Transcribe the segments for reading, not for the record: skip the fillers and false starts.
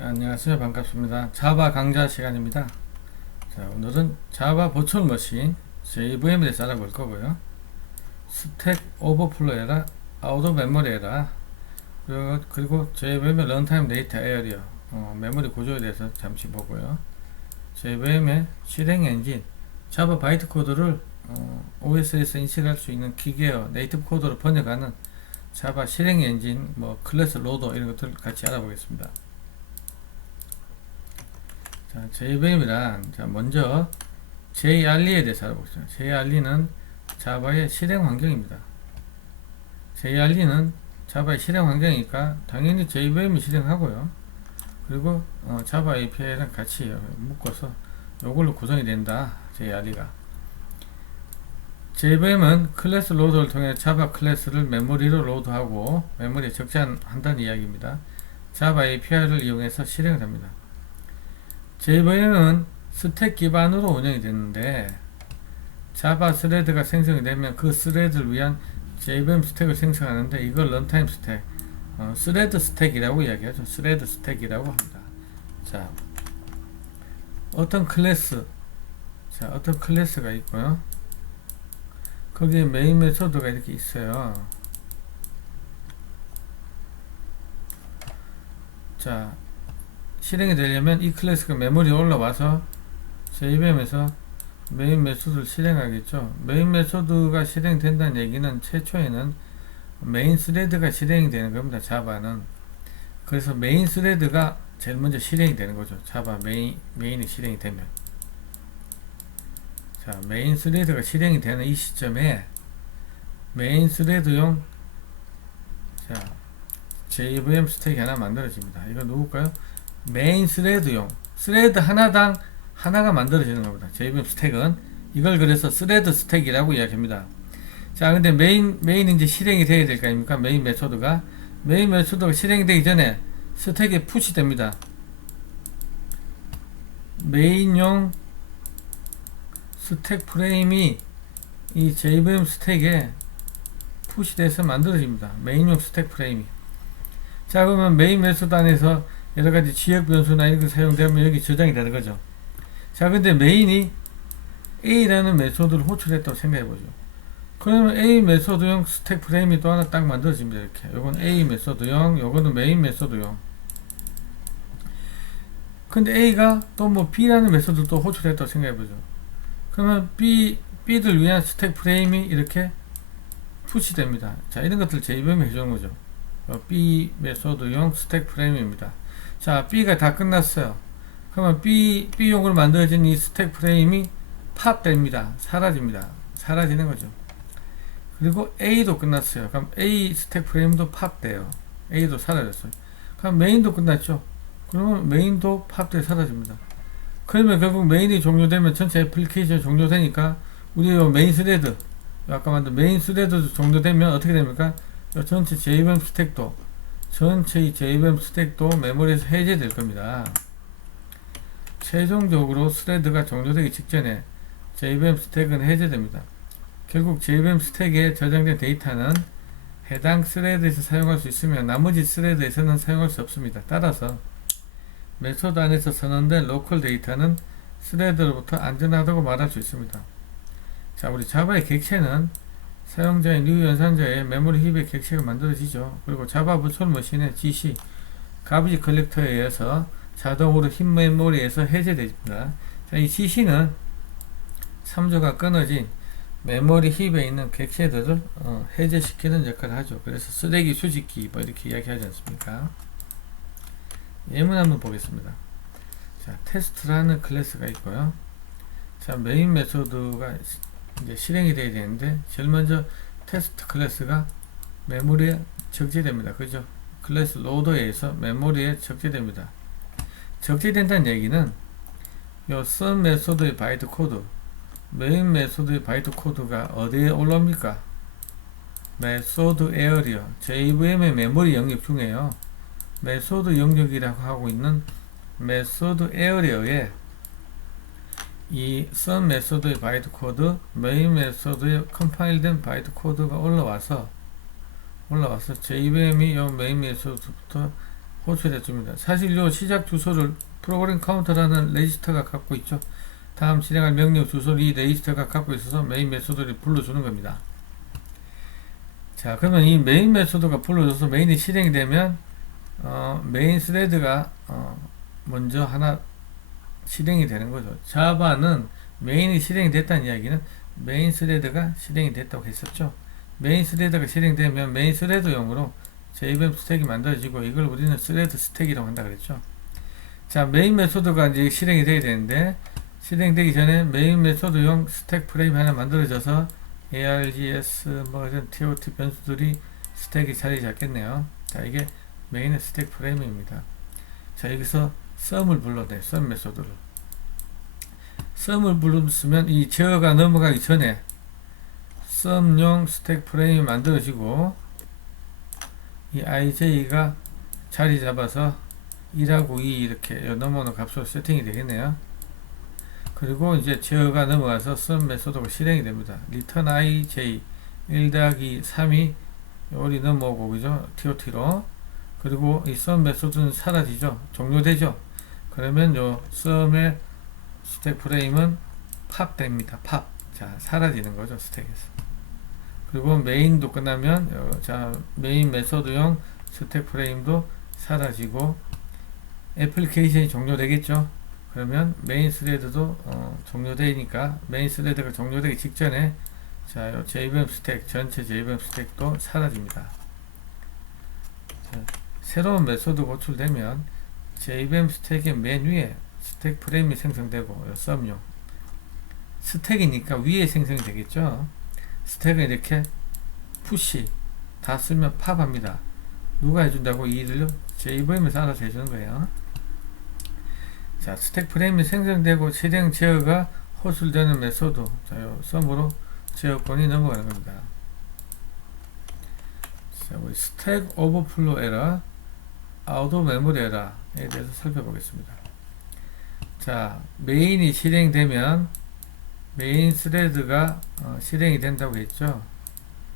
안녕하세요. 반갑습니다. 자바 강좌 시간입니다. 자, 오늘은 자바 버추얼 머신 JVM에 대해서 알아볼 거고요. 스택 오버플로에라, 아웃 오브 메모리에라, 그리고 JVM의 런타임 데이터 에어리어, 메모리 구조에 대해서 잠시 보고요. JVM의 실행 엔진, 자바 바이트 코드를 OS에서 인식할 수 있는 기계어 네이티브 코드로 번역하는 자바 실행 엔진, 클래스 로더 이런 것들 같이 알아보겠습니다. 자, JVM이란, 먼저 JRE에 대해서 알아보겠습니다. JRE는 자바의 실행 환경입니다. JRE는 자바의 실행 환경이니까 당연히 JVM이 실행하고요. 그리고 자바 API랑 같이 묶어서 이걸로 구성이 된다. JRE가. JVM은 클래스 로더를 통해 자바 클래스를 메모리로 로드하고 메모리에 적재한다는 이야기입니다. 자바 API를 이용해서 실행을 합니다. JVM은 스택 기반으로 운영이 되는데 자바 스레드가 생성이 되면 그 스레드를 위한 JVM 스택을 생성하는데 이걸 런타임 스택, 스레드 스택이라고 이야기하죠. 스레드 스택이라고 합니다. 자, 어떤 클래스가 있고요. 거기에 메인 메소드가 이렇게 있어요. 자, 실행이 되려면 이 클래스가 메모리에 올라와서 JVM에서 메인 메소드를 실행하겠죠. 메인 메소드가 실행된다는 얘기는 최초에는 메인 스레드가 실행이 되는 겁니다. 자바는. 그래서 메인 스레드가 제일 먼저 실행이 되는 거죠. 자바 메인이 실행이 되면. 자, 메인 스레드가 실행이 되는 이 시점에 메인 스레드용 JVM 스택이 하나 만들어집니다. 이거 누굴까요? 메인 스레드용 스레드 하나당 하나가 만들어지는 겁니다. JVM 스택은 이걸 그래서 스레드 스택이라고 이야기합니다. 자, 근데 메인이 이제 실행이 돼야 될 거 아닙니까? 메인 메소드가 실행이 되기 전에 스택에 푸시됩니다. 메인용 스택 프레임이 이 JVM 스택에 푸시돼서 만들어집니다. 메인용 스택 프레임이. 자, 그러면 메인 메소드 안에서 여러가지 지역 변수나 이런 거 사용되면 여기 저장이 되는 거죠. 자, 근데 메인이 A라는 메소드를 호출했다고 생각해보죠. 그러면 A 메소드용 스택 프레임이 또 하나 딱 만들어집니다. 이렇게. 요건 A 메소드용, 요거는 메인 메소드용. 근데 A가 또 B라는 메소드를 또 호출했다고 생각해보죠. 그러면 B를 위한 스택 프레임이 이렇게 푸시됩니다. 자, 이런 것들 JVM이 해주는 거죠. B 메소드용 스택 프레임입니다. 자, B가 다 끝났어요. 그러면 B용으로 만들어진 이 스택 프레임이 팝됩니다. 사라지는 거죠. 그리고 A도 끝났어요. 그럼 A 스택 프레임도 팝돼요. A도 사라졌어요. 그럼 메인도 끝났죠. 그러면 메인도 팝돼 사라집니다. 그러면 결국 메인이 종료되면 전체 애플리케이션이 종료되니까 우리 요 메인 스레드, 아까 만든 메인 스레드도 종료되면 어떻게 됩니까? 전체 JVM 스택도 메모리에서 해제될 겁니다. 최종적으로 스레드가 종료되기 직전에 JVM 스택은 해제됩니다. 결국 JVM 스택에 저장된 데이터는 해당 스레드에서 사용할 수 있으면 나머지 스레드에서는 사용할 수 없습니다. 따라서 메소드 안에서 선언된 로컬 데이터는 스레드로부터 안전하다고 말할 수 있습니다. 자, 우리 자바의 객체는 사용자의 뉴 연산자의 메모리 힙의 객체가 만들어지죠. 그리고 자바 버추얼 머신의 GC 가비지 컬렉터에 의해서 자동으로 힙 메모리에서 해제됩니다. 자, 이 GC는 3조가 끊어진 메모리 힙에 있는 객체들을 해제시키는 역할을 하죠. 그래서 쓰레기 수집기 이렇게 이야기하지 않습니까? 예문 한번 보겠습니다. 자, 테스트라는 클래스가 있고요. 자, 메인 메소드가 이제 실행이 되어야 되는데 제일 먼저 테스트 클래스가 메모리에 적재됩니다. 그죠? 클래스 로더에 의해서 메모리에 적재됩니다. 적재된다는 얘기는 요 sum 메소드의 바이트 코드, 메인 메소드의 바이트 코드가 어디에 올라옵니까? 메소드 에어리어, JVM의 메모리 영역 중에요. 메소드 영역이라고 하고 있는 메소드 에어리어에 이 sum 메소드의 바이트 코드, 메인 메소드의 컴파일된 바이트 코드가 올라와서 JVM이 이 메인 메소드부터 호출해 줍니다. 사실 요 시작 주소를 프로그램 카운터라는 레지스터가 갖고 있죠. 다음 실행할 명령 주소를 이 레지스터가 갖고 있어서 메인 메소드를 불러주는 겁니다. 자, 그러면 이 메인 메소드가 불러줘서 메인이 실행이 되면 메인 스레드가 먼저 하나 실행이 되는 거죠. 자바는 메인이 실행이 됐다는 이야기는 메인 스레드가 실행이 됐다고 했었죠. 메인 스레드가 실행되면 메인 스레드용으로 JVM 스택이 만들어지고 이걸 우리는 스레드 스택이라고 한다 그랬죠. 자, 메인 메소드가 이제 실행이 돼야 되는데 실행되기 전에 메인 메소드용 스택 프레임 하나 만들어져서 ARGS 뭐 이런 TOT 변수들이 스택이 자리 잡겠네요. 자, 이게 메인의 스택 프레임입니다. 자, 여기서 썸을 불러내, 썸 메소드를. 썸을 불렀으면 이 제어가 넘어가기 전에 썸용 스택 프레임이 만들어지고 이 IJ가 자리 잡아서 1하고 2 이렇게 넘어오는 값으로 세팅이 되겠네요. 그리고 이제 제어가 넘어가서 썸 메소드가 실행이 됩니다. return IJ 1 더하기 3이 요리 넘어오고, 그죠? TOT로. 그리고 이 썸 메소드는 사라지죠. 종료되죠. 그러면 요 썸의 스택 프레임은 팝 됩니다. 팝. 자, 사라지는 거죠. 스택에서. 그리고 메인도 끝나면 자, 메인 메소드용 스택 프레임도 사라지고 애플리케이션이 종료되겠죠. 그러면 메인 스레드도 종료되니까 메인 스레드가 종료되기 직전에 자, 요 JVM 스택, 전체 JVM 스택도 사라집니다. 자, 새로운 메소드가 호출되면 JVM 스택의 맨 위에 스택 프레임이 생성되고, 썸용 스택이니까 위에 생성이 되겠죠. 스택을 이렇게 푸시 다 쓰면 팝합니다. 누가 해준다고? 이 일을 JVM에서 알아서 해주는 거예요. 자, 스택 프레임이 생성되고 실행 제어가 호출되는 메소드, 자, 요 썸으로 제어권이 넘어가는 겁니다. 자, 우리 스택 오버플로 에러, 아웃 오브 메모리 에러에 대해서 살펴보겠습니다. 자, 메인이 실행되면 메인 스레드가 실행이 된다고 했죠.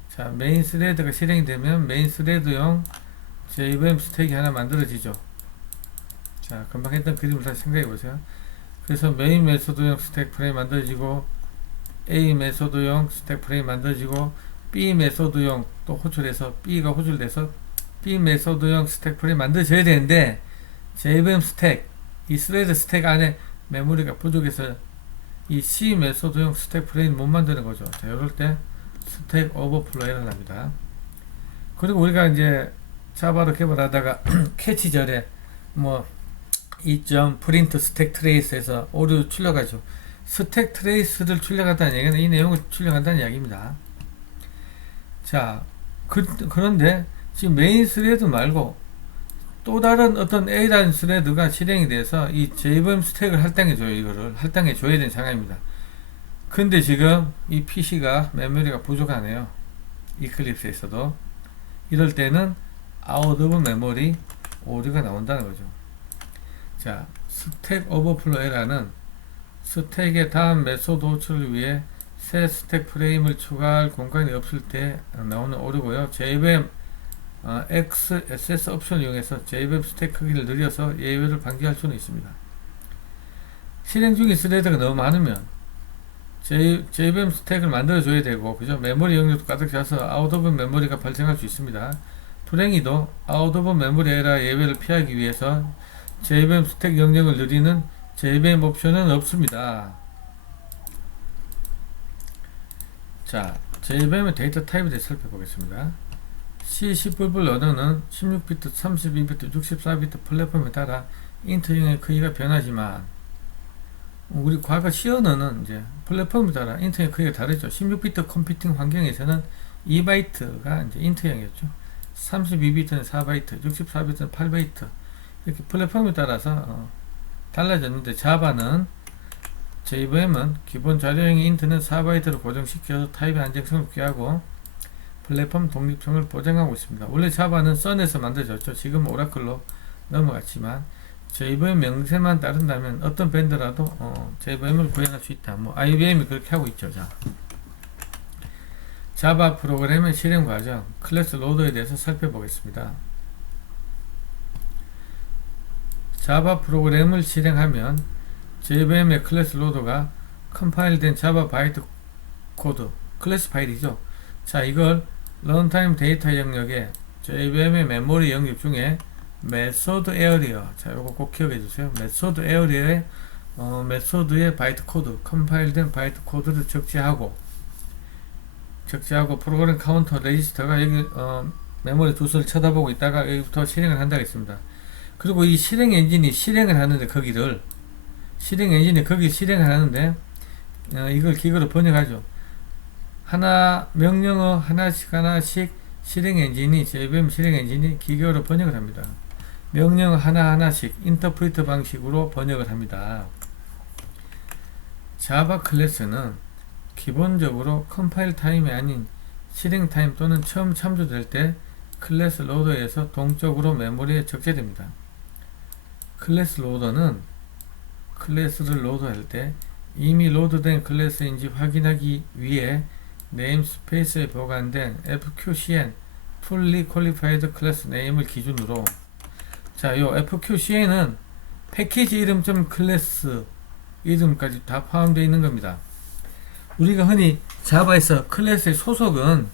자, 메인 스레드가 실행이 되면 메인 스레드용 JVM 스택이 하나 만들어지죠. 자, 금방 했던 그림을 다시 생각해 보세요. 그래서 메인 메소드용 스택 프레임 만들어지고, A 메소드용 스택 프레임 만들어지고, B 메소드용 또 호출해서 B가 호출돼서 B 메소드용 스택 프레임 만들어져야 되는데, JVM 스택, 이 스레드 스택 안에 메모리가 부족해서 이 C 메소드용 스택 프레임 못 만드는 거죠. 자, 이럴 때 스택 오버플로 에러가 납니다. 그리고 우리가 이제 자바로 개발하다가 캐치절에 뭐 이점 프린트 스택 트레이스에서 오류 출력하죠. 스택 트레이스를 출력한다는 얘기는 이 내용을 출력한다는 이야기입니다. 자, 그런데 지금 메인 스레드 말고 또 다른 어떤 A라는 스레드가 실행이 돼서 이 JVM 스택을 할당해줘요. 이거를 할당해줘야 되는 상황입니다. 근데 지금 이 PC가 메모리가 부족하네요. 이클립스에서도. 이럴 때는 out of memory 오류가 나온다는 거죠. 자, 스택 오버플로 에러는 스택의 다음 메소드 호출을 위해 새 스택 프레임을 추가할 공간이 없을 때 나오는 오류고요. JVM XSS 옵션을 이용해서 JVM 스택 크기를 늘려서 예외를 방지할 수는 있습니다. 실행 중인 스레드가 너무 많으면 JVM 스택을 만들어줘야 되고, 그죠? 메모리 영역도 가득 차서 아웃 오브 메모리가 발생할 수 있습니다. 불행히도 아웃 오브 메모리 에러 예외를 피하기 위해서 JVM 스택 영역을 늘리는 JVM 옵션은 없습니다. 자, JVM의 데이터 타입에 대해 살펴보겠습니다. C10 언어는 16비트, 32비트, 64비트 플랫폼에 따라 인트형의 크기가 변하지만, 우리 과거 C 언어는 이제 플랫폼에 따라 인트형의 크기가 다르죠. 16비트 컴퓨팅 환경에서는 2바이트가 이제 인트형이었죠. 32비트는 4바이트, 64비트는 8바이트. 이렇게 플랫폼에 따라서 달라졌는데, 자바는 JVM은 기본 자료형의 인트는 4바이트로 고정시켜서 타입의 안정성을 유지하고 플랫폼 독립성을 보장하고 있습니다. 원래 자바는 선에서 만들어졌죠. 지금 오라클로 넘어갔지만 JVM 명세만 따른다면 어떤 밴드라도 JVM을 구현할 수 있다. 뭐 IBM이 그렇게 하고 있죠. 자, 자바 프로그램의 실행 과정, 클래스 로더에 대해서 살펴보겠습니다. 자바 프로그램을 실행하면 JVM의 클래스 로더가 컴파일된 자바 바이트 코드, 클래스 파일이죠. 자, 이걸 런타임 데이터 영역에 JVM의 메모리 영역 중에 메소드 에어리어, 자, 요거 꼭 기억해 주세요. 메소드 에어리어에 메소드의 바이트 코드, 컴파일된 바이트 코드를 적재하고 프로그램 카운터 레지스터가 여기 메모리 주소를 쳐다보고 있다가 여기부터 실행을 한다고 했습니다. 그리고 이 실행 엔진이 실행을 하는데 거기 실행을 하는데 이걸 기계로 번역하죠. 명령어 하나씩 실행 엔진이 JVM 실행 엔진이 기계로 번역을 합니다. 명령어 하나씩 인터프리터 방식으로 번역을 합니다. 자바 클래스는 기본적으로 컴파일 타임이 아닌 실행 타임 또는 처음 참조될 때 클래스 로더에서 동적으로 메모리에 적재됩니다. 클래스 로더는 클래스를 로드할 때 이미 로드된 클래스인지 확인하기 위해 네임스페이스에 보관된 FQCN Fully Qualified Class Name을 기준으로, 자, 요 FQCN은 패키지 이름 클래스 이름까지 다 포함되어 있는 겁니다. 우리가 흔히 자바에서 클래스의 소속은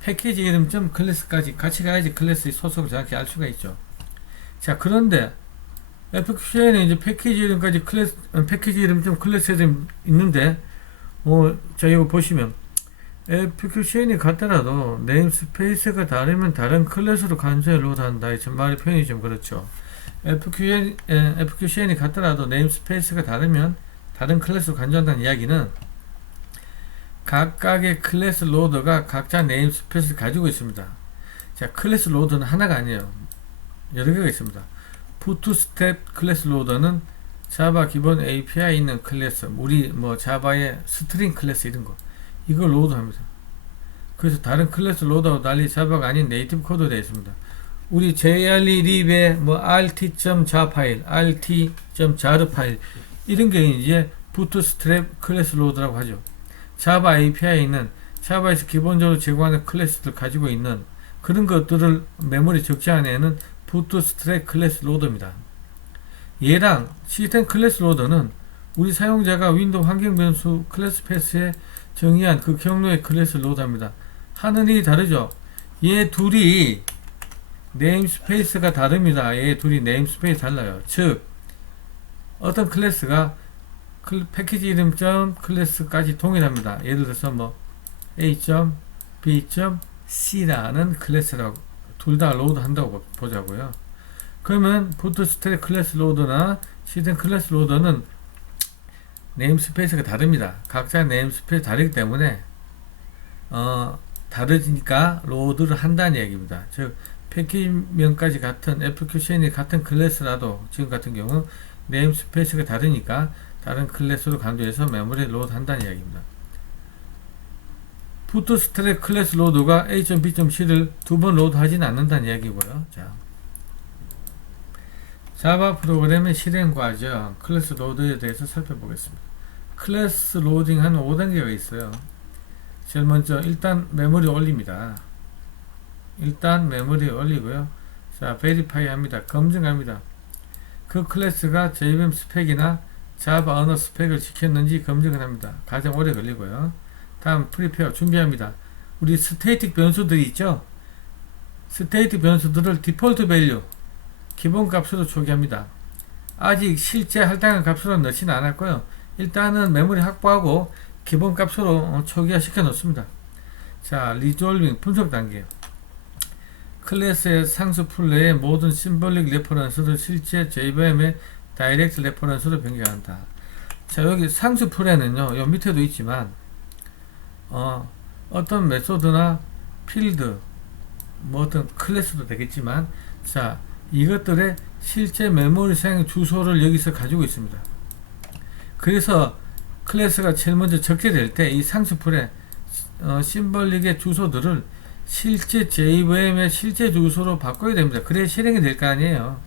패키지 이름 클래스까지 같이 가야지 클래스의 소속을 정확히 알 수가 있죠. 자, 그런데 FQCN에 이제 패키지 이름까지 패키지 이름 클래스에 좀 있는데, 자, 이거 보시면 FQCN이 같더라도 네임스페이스가 다르면 다른 클래스로 간주해 로드한다. 말의 표현이 좀 그렇죠. FQCN이 같더라도 네임스페이스가 다르면 다른 클래스로 간주한다는 이야기는 각각의 클래스 로더가 각자 네임스페이스를 가지고 있습니다. 자, 클래스 로더는 하나가 아니에요. 여러 개가 있습니다. 부트스트랩 클래스 로더는 자바 기본 API 있는 클래스, 우리 자바의 스트링 클래스 이런 거, 이걸 로드합니다. 그래서 다른 클래스 로더와 달리 자바가 아닌 네이티브 코드가 되어 있습니다. 우리 JRE 립의 rt.jar 파일, rt.jar 파일 이런 게 이제 부트스트랩 클래스 로더라고 하죠. 자바 API에 있는 자바에서 기본적으로 제공하는 클래스들 가지고 있는 그런 것들을 메모리 적재한 애는 부트스트랩 클래스 로더입니다. 얘랑 시스템 클래스 로더는 우리 사용자가 윈도우 환경 변수 클래스 패스에 정의한 그 경로의 클래스 로더입니다. 하는 일이 다르죠. 얘 둘이 네임스페이스가 다릅니다. 얘 둘이 네임스페이스 달라요. 즉 어떤 클래스가 패키지 이름 클래스까지 동일합니다. 예를 들어서 A.B.C라는 클래스라고 둘 다 로드 한다고 보자고요. 그러면 부트스트랩 클래스 로더나 시스템 클래스 로더는 네임스페이스가 다릅니다. 각자 네임스페이스 다르기 때문에 다르니까 로드를 한다는 얘기입니다. 즉 패키지명까지 같은 FQCN이 같은 클래스라도 지금 같은 경우 네임스페이스가 다르니까 다른 클래스로 간주해서 메모리에 로드 한다는 이야기입니다. 부트스트랩 클래스 로드가 A.B.C를 두 번 로드 하지는 않는다는 이야기고요. 자, 자바 프로그램의 실행 과정, 클래스 로드에 대해서 살펴보겠습니다. 클래스 로딩 한 5단계가 있어요. 제일 먼저 일단 메모리 올립니다. 일단 메모리에 올리고요. 자, 베리파이 합니다. 검증합니다. 그 클래스가 JVM 스펙이나 자바 언어 스펙을 지켰는지 검증을 합니다. 가장 오래 걸리고요. 다음 프리페어 준비합니다. 우리 스태틱 변수들이 있죠. 스태틱 변수들을 디폴트 밸류 기본 값으로 초기합니다. 아직 실제 할당한 값으로 넣지는 않았고요. 일단은 메모리 확보하고 기본 값으로 초기화 시켜 놓습니다. 자, 리졸빙 분석 단계. 클래스의 상수 풀 내의 모든 심볼릭 레퍼런스를 실제 JVM의 다이렉트 레퍼런스로 변경한다. 자, 여기 상수 풀에는요, 요 밑에도 있지만 어떤 메소드나 필드 어떤 클래스도 되겠지만, 자, 이것들의 실제 메모리 사용 주소를 여기서 가지고 있습니다. 그래서 클래스가 제일 먼저 적재될 때 이 상수풀에 심볼릭의 주소들을 실제 JVM의 실제 주소로 바꿔야 됩니다. 그래야 실행이 될 거 아니에요.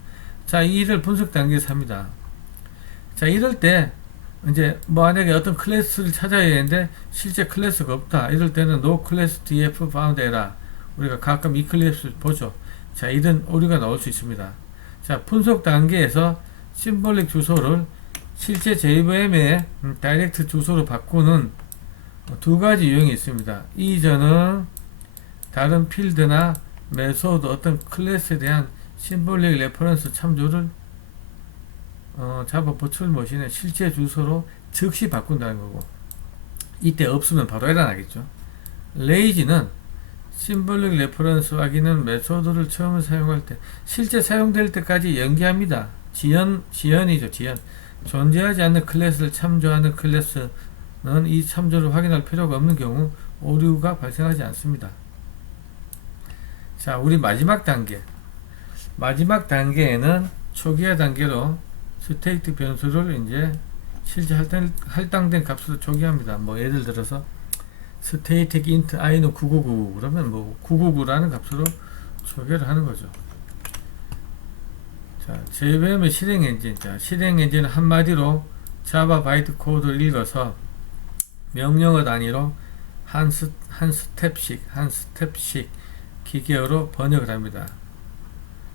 자, 이 일을 분석 단계에서 합니다. 자, 이럴 때 이제 만약에 어떤 클래스를 찾아야 되는데 실제 클래스가 없다. 이럴 때는 no class df found error. 우리가 가끔 이 클래스 보죠. 자, 이런 오류가 나올 수 있습니다. 자, 분석 단계에서 심볼릭 주소를 실제 JVM의 다이렉트 주소로 바꾸는 두 가지 유형이 있습니다. 이전은 다른 필드나 메소드 어떤 클래스에 대한 심볼릭 레퍼런스 참조를 자바 버추얼 머신의 실제 주소로 즉시 바꾼다는 거고, 이때 없으면 바로 에러 나겠죠. 레이지는 심볼릭 레퍼런스 확인은 메소드를 처음 사용할 때 실제 사용될 때까지 연기합니다. 지연이죠. 지연. 존재하지 않는 클래스를 참조하는 클래스는 이 참조를 확인할 필요가 없는 경우 오류가 발생하지 않습니다. 자, 우리 마지막 단계에는 초기화 단계로 스테이트 변수를 이제 실제 할당된 값으로 초기화합니다. 뭐 예를 들어서 static int i는 999 그러면 뭐 999라는 값으로 초기화를 하는 거죠. 자, JVM의 실행 엔진. 자, 실행 엔진은 한마디로 자바 바이트 코드를 읽어서 명령어 단위로 한 스텝씩 기계어로 번역을 합니다.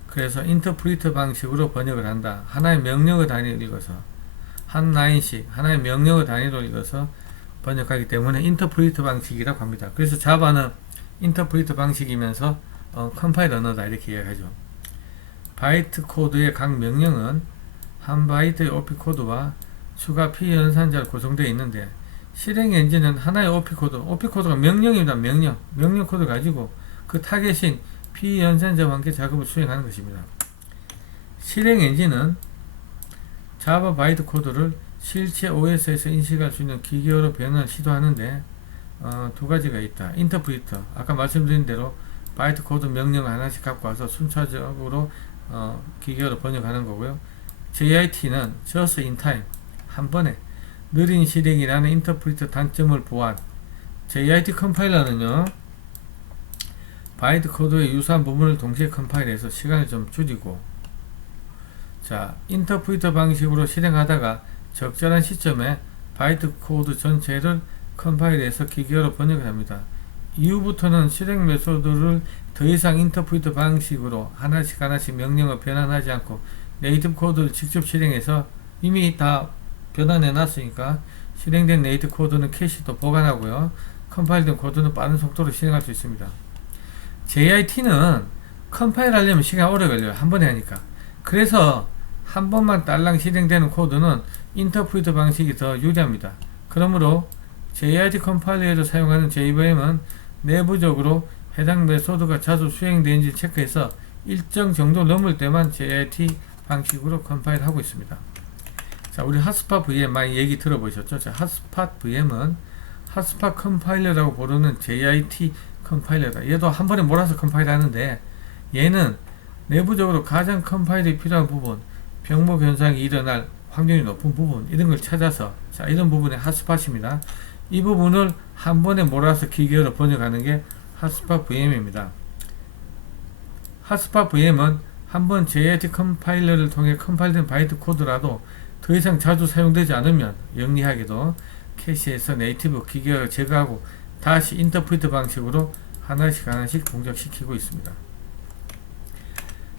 그래서 인터프리터 방식으로 번역을 한다. 하나의 명령어 단위를 읽어서 한 라인씩 하나의 명령어 단위로 읽어서 번역하기 때문에 인터프리터 방식이라고 합니다. 그래서 자바는 인터프리터 방식이면서 컴파일 언어다 이렇게 이야기하죠. 바이트 코드의 각 명령은 한 바이트의 OP 코드와 추가 P 연산자로 구성되어 있는데, 실행 엔진은 하나의 OP 코드가 명령입니다. 명령 코드 가지고 그 타겟인 P 연산자와 함께 작업을 수행하는 것입니다. 실행 엔진은 자바 바이트 코드를 실제 OS에서 인식할 수 있는 기계어로 변환을 시도하는데 두 가지가 있다. 인터프리터, 아까 말씀드린 대로 바이트 코드 명령을 하나씩 갖고 와서 순차적으로 기계어로 번역하는 거고요. JIT는 just in time, 한 번에 느린 실행이라는 인터프리터 단점을 보완. JIT 컴파일러는요, 바이트 코드의 유사한 부분을 동시에 컴파일해서 시간을 좀 줄이고, 자, 인터프리터 방식으로 실행하다가 적절한 시점에 바이트 코드 전체를 컴파일해서 기계어로 번역을 합니다. 이후부터는 실행 메소드를 더 이상 인터프리터 방식으로 하나씩 명령을 변환하지 않고 네이티브 코드를 직접 실행해서 이미 다 변환해 놨으니까 실행된 네이티브 코드는 캐시도 보관하고요. 컴파일된 코드는 빠른 속도로 실행할 수 있습니다. JIT는 컴파일 하려면 시간 오래 걸려요. 한 번에 하니까. 그래서 한 번만 딸랑 실행되는 코드는 인터프리터 방식이 더 유리합니다. 그러므로 JIT 컴파일러를 사용하는 JVM은 내부적으로 해당 메소드가 자주 수행되는지 체크해서 일정 정도 넘을 때만 JIT 방식으로 컴파일하고 있습니다. 자, 우리 핫스팟 VM 많이 얘기 들어보셨죠? 자, 핫스팟 VM은 핫스팟 컴파일러라고 부르는 JIT 컴파일러다. 얘도 한 번에 몰아서 컴파일 하는데, 얘는 내부적으로 가장 컴파일이 필요한 부분, 병목 현상이 일어날 확률이 높은 부분, 이런 걸 찾아서, 자, 이런 부분이 핫스팟입니다. 이 부분을 한 번에 몰아서 기계어로 번역하는 게 핫스팟 VM입니다. 핫스팟 VM은 한번 JIT 컴파일러를 통해 컴파일된 바이트 코드라도 더 이상 자주 사용되지 않으면 영리하게도 캐시에서 네이티브 기계어를 제거하고 다시 인터프리터 방식으로 하나씩 동작시키고 있습니다.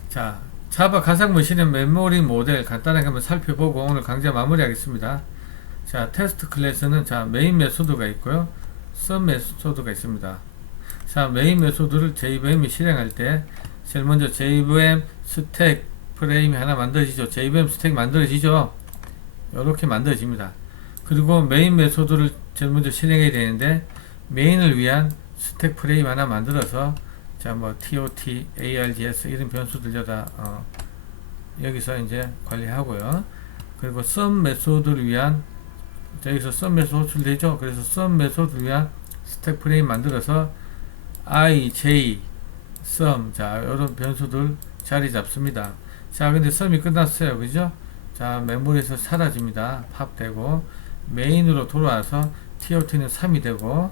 자, 자바 가상머신의 메모리 모델 간단하게 한번 살펴보고 오늘 강좌 마무리하겠습니다. 자, 테스트 클래스는 자, 메인 메소드가 있고요. 썸 메소드가 있습니다. 자, 메인 메소드를 JVM이 실행할 때 제일 먼저 JVM 스택 프레임이 하나 만들어지죠. JVM 스택 만들어지죠. 이렇게 만들어집니다. 그리고 메인 메소드를 제일 먼저 실행해야 되는데, 메인을 위한 스택 프레임 하나 만들어서, 자, 뭐 TOT, ARGS 이런 변수들 여다 여기서 이제 관리하고요. 그리고 sum 메소드를 위한, 여기서 sum 메소드 호출되죠. 그래서 sum 메소드를 위한 스택 프레임 만들어서 I, J, sum, 자, 이런 변수들 자리 잡습니다. 자, 근데 sum이 끝났어요. 그죠? 자, 메모리에서 사라집니다. 팝되고 메인으로 돌아와서 TOT는 3이 되고,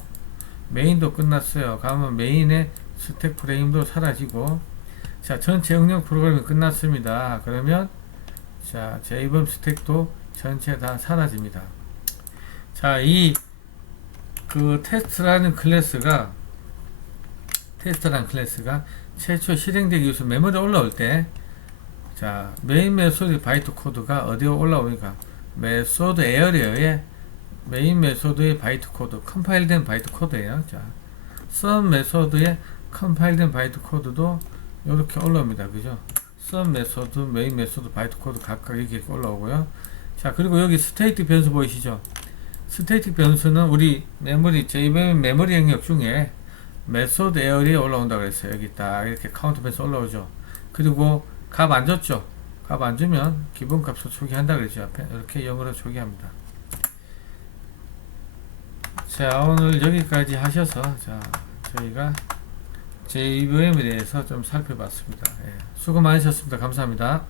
메인도 끝났어요. 그러면 메인의 스택 프레임도 사라지고, 자, 전체 응용 프로그램이 끝났습니다. 그러면 자, JVM 스택도 전체 다 사라집니다. 자, 이 그 테스트라는 클래스가 최초 실행되기 위해서 메모리에 올라올 때, 자, 메인 메소드 바이트 코드가 어디에 올라오니까 메소드 에어리어에 메인 메소드의 바이트 코드, 컴파일된 바이트 코드예요. 자, 썸 메소드의 컴파일된 바이트 코드도 이렇게 올라옵니다. 그죠? 썸 메소드, 메인 메소드 바이트 코드 각각 이렇게 올라오고요. 자, 그리고 여기 스테이틱 변수 보이시죠? 스테이틱 변수는 우리 메모리, JVM 메모리 영역 중에 메소드 에어리에 올라온다고 그랬어요. 여기 딱 이렇게 카운트 변수 올라오죠. 그리고 값 안 줬죠? 값 안 주면 기본 값을 초기한다 그랬죠. 앞에 이렇게 영어로 초기합니다. 자, 오늘 여기까지 하셔서 자, 저희가 JVM에 대해서 좀 살펴봤습니다. 예, 수고 많으셨습니다. 감사합니다.